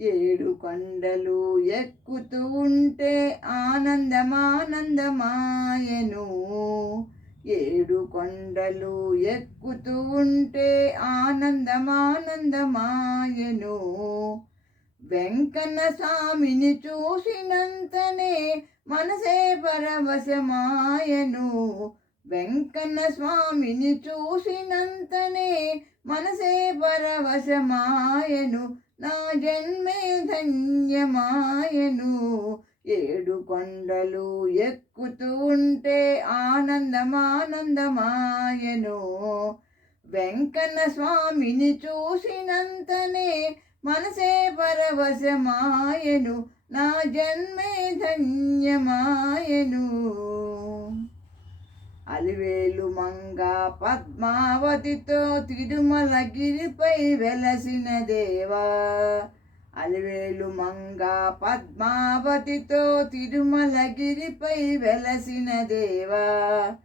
ఏడు కొండలు ఎక్కుతూ ఉంటే ఆనందమానందమాయను. ఏడు కొండలు ఎక్కుతూ ఉంటే ఆనందమానందమాయను. వెంకన్న స్వామిని చూసినంతనే మనసే పరవశమాయను. వెంకన్న స్వామిని చూసినంతనే మనసే పరవశమాయను. నా జన్మే ధన్యమాయను. ఏడు కొండలు ఎక్కుతూ ఉంటే ఆనందమానందమాయను. వెంకన్న స్వామిని చూసినంతనే మనసే పరవశమాయను. నా జన్మే ధన్యమాయను. అలివేలు మంగ పద్మావతితో తిరుమలగిరిపై వెలసిన దేవా. అలివేలు మంగ పద్మావతితో తిరుమలగిరిపై వెలసిన దేవా.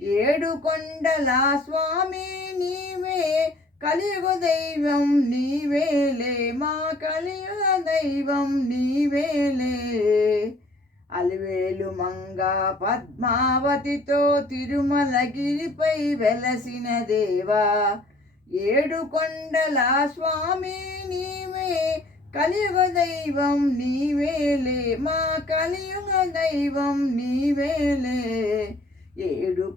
ఏడు కొండల స్వామి నీవే, కలియుగ దైవం నీవేలే, మా కలియుగ దైవం నీవేలే. అలివేలు మంగ పద్మావతితో తిరుమలగిరిపై వెలసిన దేవా. ఏడు కొండల స్వామి నీవే, కలియుగ దైవం నీవేలే, మా కలియుగ దైవం నీవేలే. ఏడు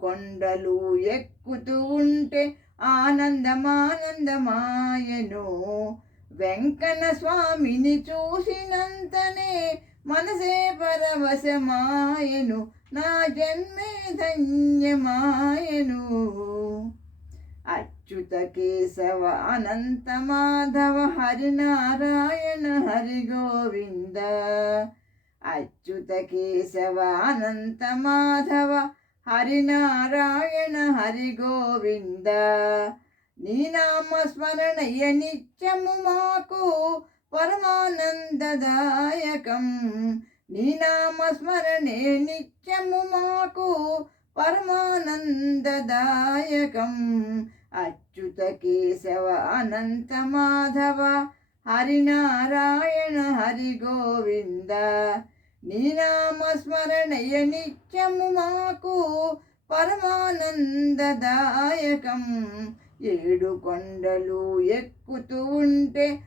కొండలు ఎక్కుతూ ఉంటే ఆనందమానందమాయను. వెంకన్న స్వామిని చూసినంతనే మనసే పరవశమాయను. నా జన్మే ధన్యమాయను. అచ్యుత కేశవ అనంత మాధవ హరినారాయణ హరి గోవింద. అచ్యుత కేశవ అనంత మాధవ హరినారాయణ హరి గోవింద. నీ నామస్మరణయ నిత్యము మాకు పరమానందదాయకం. నీ నామస్మరణే నిత్యము మాకు పరమానందదాయకం. అచ్యుత కేశవ అనంత మాధవ హరినారాయణ హరి గోవింద. నీ నామస్మరణయ నిత్యము మాకు పరమానందదాయకం. ఏడు కొండలు ఎక్కుతూ ఉంటే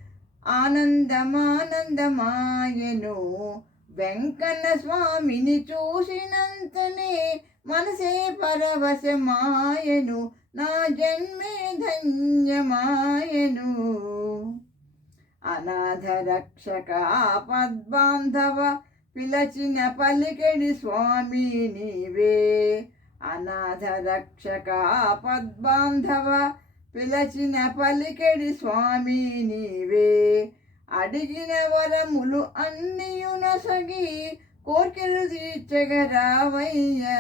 ఆనందమానందమాయను. వెంకన్న స్వామిని చూసినంతనే మనసే పరవశమాయను. నా జన్మే ధన్యమాయను. అనాథ రక్షక ఆపద్బాంధవ పిలచిన పలికెడి స్వామి నీవే. అనాథ రక్షక ఆపద్బాంధవ పిలచిన పలికెడి స్వామి నీవే. అడిగిన వరములు అన్నియునసగి కోర్కెలు తీర్చగరావయ్యా.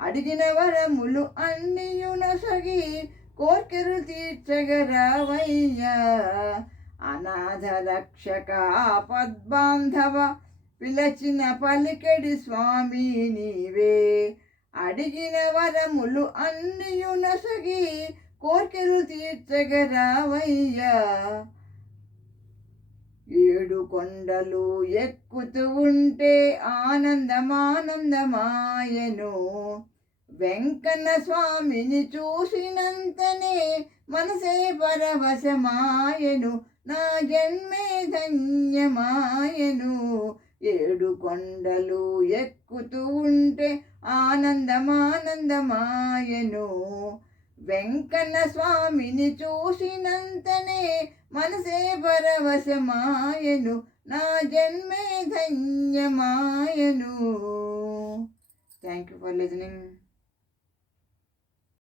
అడిగిన వరములు అన్నియునసగి కోర్కెలు తీర్చగరావయ్యా. అనాథ రక్షక ఆపద్బాంధవ పిలచిన పలికెడి స్వామి నీవే. అడిగిన వరములు అన్నియునసగి కోర్కెలు తీర్చగరావయ్యా. ఏడు కొండలు ఎక్కుతూ ఉంటే ఆనందమానందమాయను. వెంకన్న స్వామిని చూసినంతనే మనసే పరవశమాయను. నా జన్మే ధన్యమాయను. ఏడు కొండలు ఎక్కుతూ ఉంటే ఆనందమానందమాయను. వెంకన్న స్వామిని చూసినంతనే మనసే పరవశమాయను. నా జన్మే ధన్యమాయను. Thank you for listening.